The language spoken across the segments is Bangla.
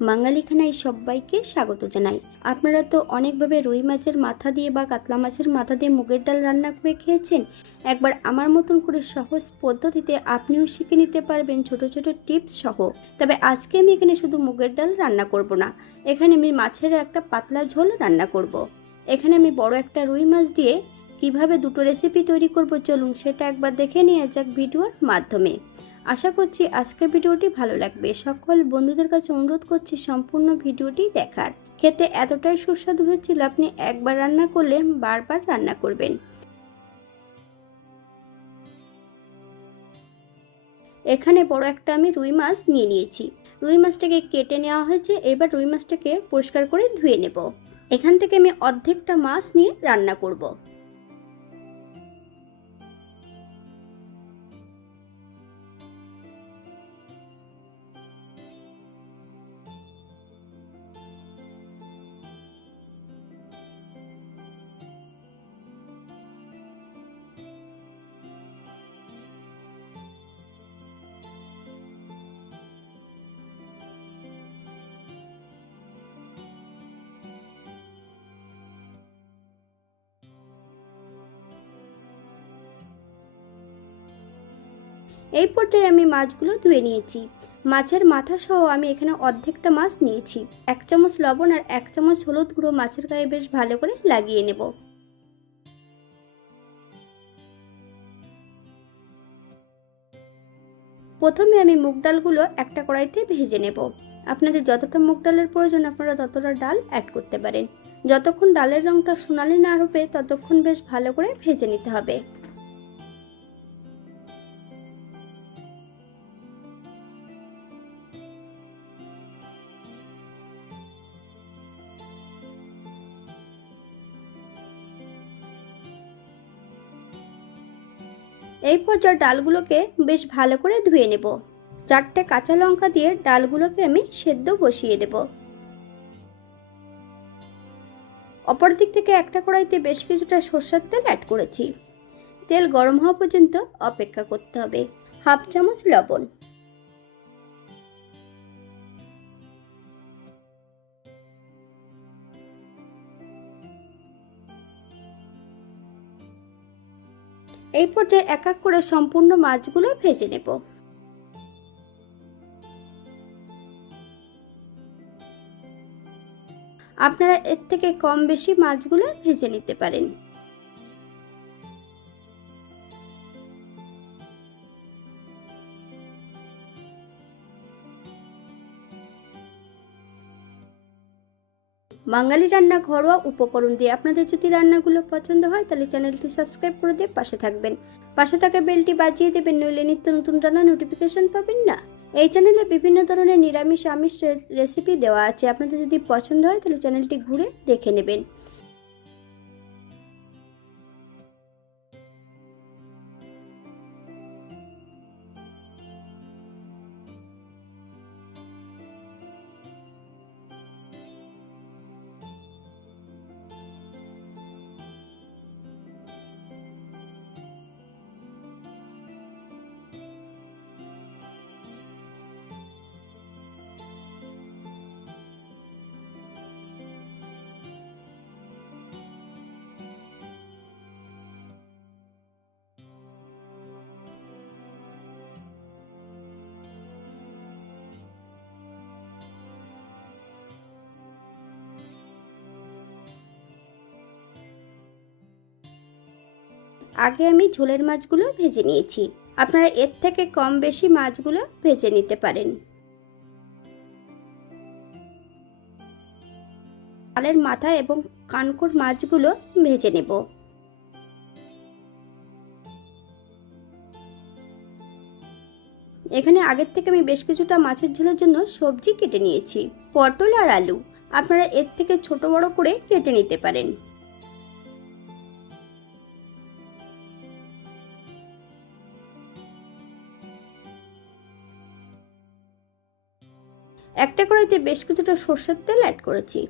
বাঙালিখানায় সবাইকে স্বাগত জানাই। আপনারা তো অনেকভাবে রুই মাছের মাথা দিয়ে বা কাতলা মাছের মাথা দিয়ে মুগের ডাল রান্না করে খেয়েছেন। একবার আমার মতন করে সহজ পদ্ধতিতে আপনিও শিখে নিতে পারবেন ছোট ছোট টিপস সহ। তবে আজকে আমি এখানে শুধু মুগের ডাল রান্না করব না, এখানে আমি মাছের একটা পাতলা ঝোল রান্না করব। এখানে আমি বড় একটা রুই মাছ দিয়ে কীভাবে দুটো রেসিপি তৈরি করব চলুন সেটা একবার দেখে নেওয়া যাক ভিডিওর মাধ্যমে। আশা করছি আজকের ভিডিওটি ভালো লাগবে। সকল বন্ধুদের কাছে অনুরোধ করছি সম্পূর্ণ ভিডিওটি দেখার। খেতে এতটাই সুস্বাদু হয়েছিল আপনি একবার রান্না করলে বারবার রান্না করবেন। এখানে বড় একটা আমি রুই মাছ নিয়ে নিয়েছি। রুই মাছটাকে কেটে নেওয়া হয়েছে, এবার রুই মাছটাকে পরিষ্কার করে ধুয়ে নেব। এখান থেকে আমি অর্ধেকটা মাছ নিয়ে রান্না করব। এই পর্যায়ে আমি মাছগুলো ধুয়ে নিয়েছি। মাছের মাথা সহ আমি এখানে অর্ধেকটা মাছ নিয়েছি। এক চামচ লবণ আর এক চামচ হলুদ গুঁড়ো মাছের গায়ে বেশ ভালো করে লাগিয়ে নেব। প্রথমে আমি মুগ ডালগুলো একটা কড়াইতে ভেজে নেব। আপনাদের যতটা মুগ ডালের প্রয়োজন আপনারা ততটা ডাল অ্যাড করতে পারেন। যতক্ষণ ডালের রঙটা সোনালি না হবে ততক্ষণ বেশ ভালো করে ভেজে নিতে হবে। এই পর্যায়ে ডালগুলোকে বেশ ভালো করে ধুয়ে নেব। চারটে কাঁচা লঙ্কা দিয়ে ডালগুলোকে আমি সেদ্ধ বসিয়ে দেব। অপর দিক থেকে একটা কড়াইতে বেশ কিছুটা সর্ষের তেল অ্যাড করেছি। তেল গরম হওয়া পর্যন্ত অপেক্ষা করতে হবে। হাফ চামচ লবণ। এই পর্যায়ে এক এক করে সম্পূর্ণ মাছগুলো ভেজে নেব। আপনারা এর থেকে কম বেশি মাছগুলো ভেজে নিতে পারেন। বাঙালি রান্না ঘরোয়া উপকরণ দিয়ে আপনাদের যদি রান্নাগুলো পছন্দ হয়, তাহলে চ্যানেলটি সাবস্ক্রাইব করে দিয়ে পাশে থাকবেন। পাশে থাকা বেলটি বাজিয়ে দেবেন, নইলে নিত্য নতুন রান্না নোটিফিকেশন পাবেন না। এই চ্যানেলে বিভিন্ন ধরনের নিরামিষ আমিষ রেসিপি দেওয়া আছে। আপনাদের যদি পছন্দ হয়, তাহলে চ্যানেলটি ঘুরে দেখে নেবেন। আগে আমি ঝোলের মাছগুলো ভেজে নিয়েছি। আপনারা এর থেকে কম বেশি মাছগুলো ভেজে নিতে পারেন। ডালের মাথা এবং কানকোর মাছগুলো ভেজে নেব। এখানে আগের থেকে আমি বেশ কিছুটা মাছের ঝোলের জন্য সবজি কেটে নিয়েছি। পটল আর আলু। আপনারা এর থেকে ছোট বড় করে কেটে নিতে পারেন। একটা কড়াইতে বেশ কিছুটা সর্ষের তেল অ্যাড করেছি।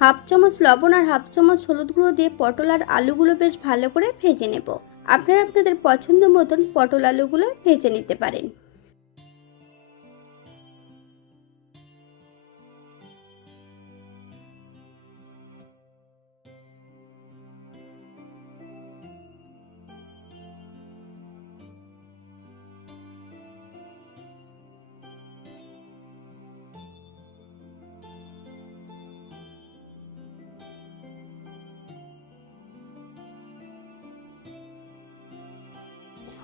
হাফ চামচ লবণ আর হাফ চামচ হলুদ গুঁড়ো দিয়ে পটল আর আলুগুলো বেশ ভালো করে ভেজে নেব। আপনারা আপনাদের পছন্দ মতন পটল আলুগুলো ভেজে নিতে পারেন।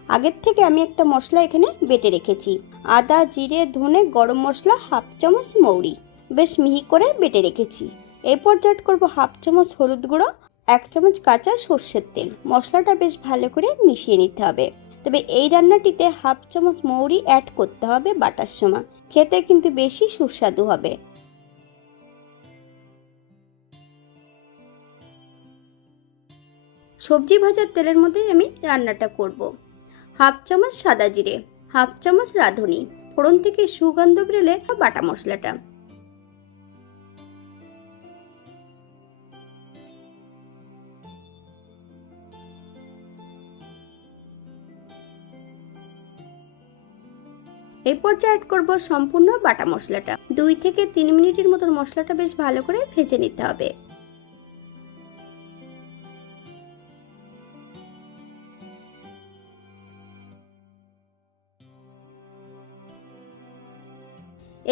আগের থেকে আমি একটা মশলা এখানে বেটে রেখেছি। আদা, জিরে, ধনে, গরম মশলা, হাফ চামচ মৌরি। বেশ মিহি করে বেটে রেখেছি। এরপর অ্যাড করব হাফ চামচ হলুদ গুঁড়ো, এক চামচ কাঁচা সর্ষের তেল। মশলাটা বেশ ভালো করে মিশিয়ে নিতে হবে। তবে এই রান্নাটিতে হাফ চামচ মৌরি অ্যাড করতে হবে বাটার সময়। খেতে কিন্তু বেশি সুস্বাদু হবে। সবজি ভাজার তেলের মধ্যেই আমি রান্নাটা করব। হাফ চামচ সাদা জিরে, হাফ চামচ রাঁধুনি, ফোড়ন থেকে সুগন্ধ বেরোলে বাটা মশলাটা। এই পর্যায়ে অ্যাড করব সম্পূর্ণ বাটা মশলাটা। দুই থেকে তিন মিনিটের মতন মশলাটা বেশ ভালো করে ভেজে নিতে হবে।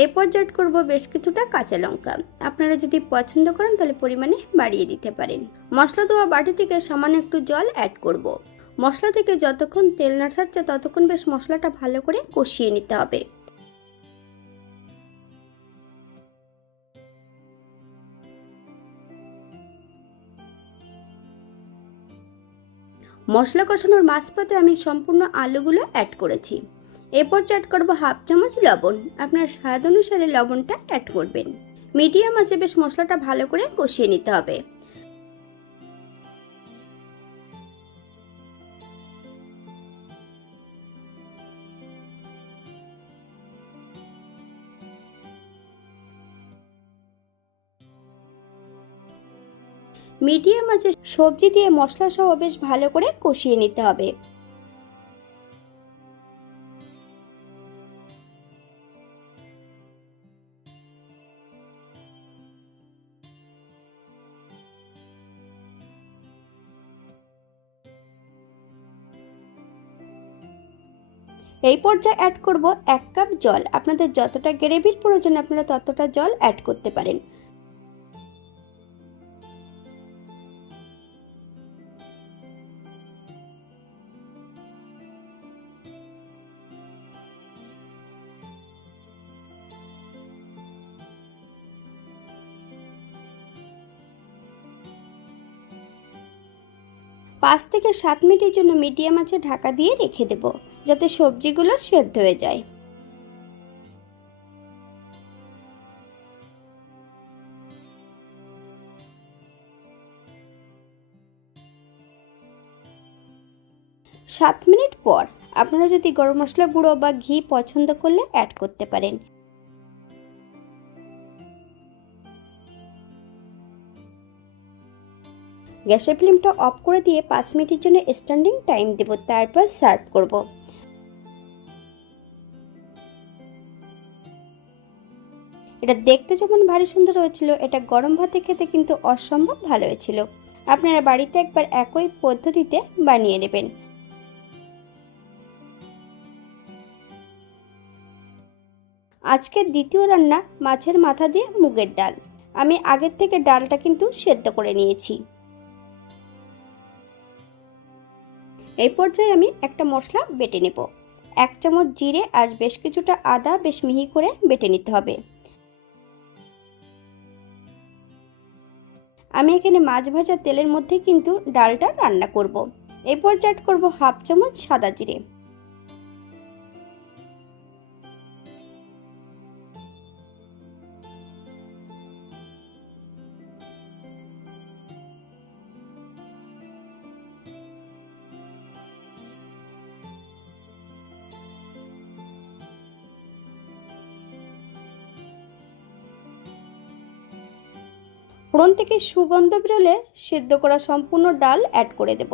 পর্যায়ে add করব বেশ কিছুটা কাঁচা লঙ্কা। আপনারা যদি পছন্দ করেন তাহলে পরিমাণে বাড়িয়ে দিতে পারেন। মশলা দেওয়া বাটি থেকে সামান্য একটু জল অ্যাড করব। মশলা থেকে যতক্ষণ তেল না ছাড়ছে ততক্ষণ বেশ মশলাটা ভালো করে কষিয়ে নিতে হবে। মশলা কষানোর মাঝপথে আমি সম্পূর্ণ আলুগুলো অ্যাড করেছি। এরপর অ্যাড করব হাফ চামচ লবণ। আপনার স্বাদ অনুসারে লবণটা অ্যাড করবেন। মিডিয়াম আছে, বেশ মশলাটা ভালো করে কষিয়ে নিতে হবে। মিডিয়াম আছে, সবজি দিয়ে মশলা সহ বেশ ভালো করে কষিয়ে নিতে হবে। এই পর্যায়ে অ্যাড করব এক কাপ জল। আপনাদের যতটা গ্রেভির প্রয়োজন, আপনারা ততটা জল অ্যাড করতে পারেন। পাঁচ থেকে সাত মিনিটের জন্য মিডিয়াম আছে ঢাকা দিয়ে রেখে দেব। যাতে সবজিগুলো সেদ্ধ হয়ে যায়। সাত মিনিট পর আপনারা যদি গরম মশলা গুঁড়ো বা ঘি পছন্দ করলে অ্যাড করতে পারেন। গ্যাসের ফ্লেমটা অফ করে দিয়ে পাঁচ মিনিটের জন্য স্ট্যান্ডিং টাইম দেব, তারপর সার্ভ করব। এটা দেখতে যেমন ভারী সুন্দর হয়েছিল, এটা গরম ভাতে খেতে কিন্তু অসম্ভব ভালো হয়েছিল। আপনারা বাড়িতে একবার একই পদ্ধতিতে বানিয়ে নেবেন। আজকের দ্বিতীয় রান্না মাছের মাথা দিয়ে মুগের ডাল। আমি আগের থেকে ডালটা কিন্তু সেদ্ধ করে নিয়েছি। এই পর্যায়ে আমি একটা মশলা বেটে নেব। এক চামচ জিরে আর বেশ কিছুটা আদা বেশ মিহি করে বেটে নিতে হবে। আমি এখানে মাছ ভাজা তেলের মধ্যে কিন্তু ডালটা রান্না করব। এরপর চাট করব হাফ চামচ সাদা জিরে থেকে সুগন্ধ বেরোলে সেদ্ধ করা সম্পূর্ণ ডাল অ্যাড করে দেব।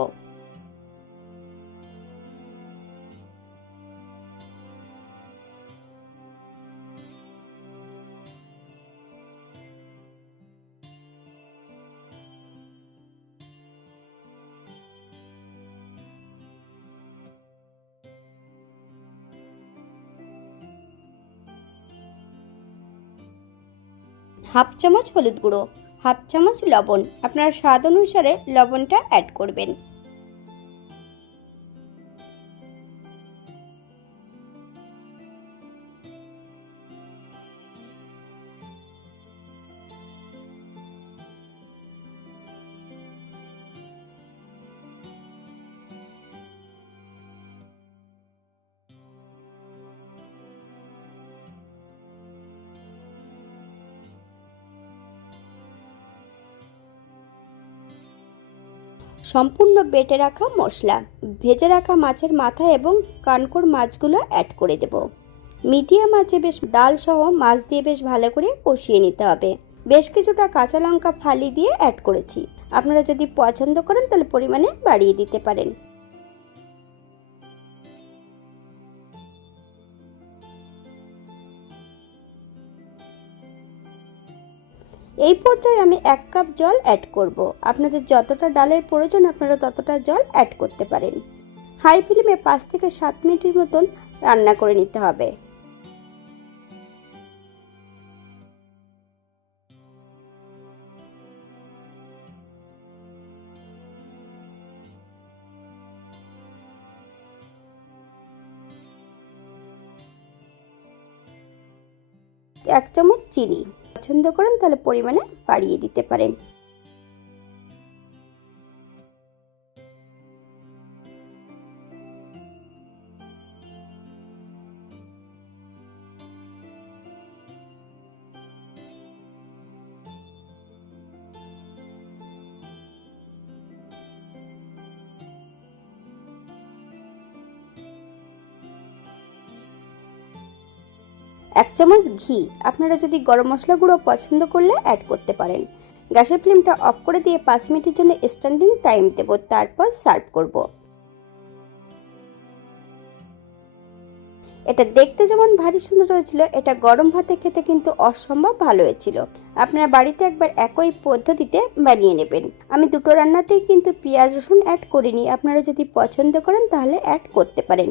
হাফ চামচ হলুদ গুঁড়ো। হাফ চামচ লবণ। আপনার স্বাদ অনুসারে লবণটা অ্যাড করবেন। সম্পূর্ণ বেটে রাখা মশলা। ভেজে রাখা মাছের মাথা এবং কানকোর মাছগুলো অ্যাড করে দেব। মিডিয়াম মাছে বেশ ডাল সহ মাছ দিয়ে বেশ ভালো করে কষিয়ে নিতে হবে। বেশ কিছুটা কাঁচা লঙ্কা ফালি দিয়ে অ্যাড করেছি। আপনারা যদি পছন্দ করেন তাহলে পরিমাণে বাড়িয়ে দিতে পারেন। এই পর্যায়ে আমি এক কাপ জল অ্যাড করব। আপনাদের যতটা ডালের প্রয়োজন, আপনারা ততটা জল অ্যাড করতে পারেন। হাই ফ্লেমে পাঁচ থেকে সাত মিনিটের মতন রান্না করে নিতে হবে। এক চামচ চিনি। পছন্দ করেন তাহলে পরিমাণে বাড়িয়ে দিতে পারেন। এক চামচ ঘি। আপনারা যদি গরম মশলা গুঁড়ো পছন্দ করলে অ্যাড করতে পারেন। গ্যাসের ফ্লেমটা অফ করে দিয়ে পাঁচ মিনিটের জন্য স্ট্যান্ডিং টাইম দেব, তারপর সার্ভ করব। এটা দেখতে যেমন ভারী সুন্দর হয়েছিল, এটা গরম ভাতে খেতে কিন্তু অসম্ভব ভালো হয়েছিল। আপনারা বাড়িতে একবার একই পদ্ধতিতে বানিয়ে নেবেন। আমি দুটো রান্নাতেই কিন্তু পেঁয়াজ রসুন অ্যাড করিনি, আপনারা যদি পছন্দ করেন তাহলে অ্যাড করতে পারেন।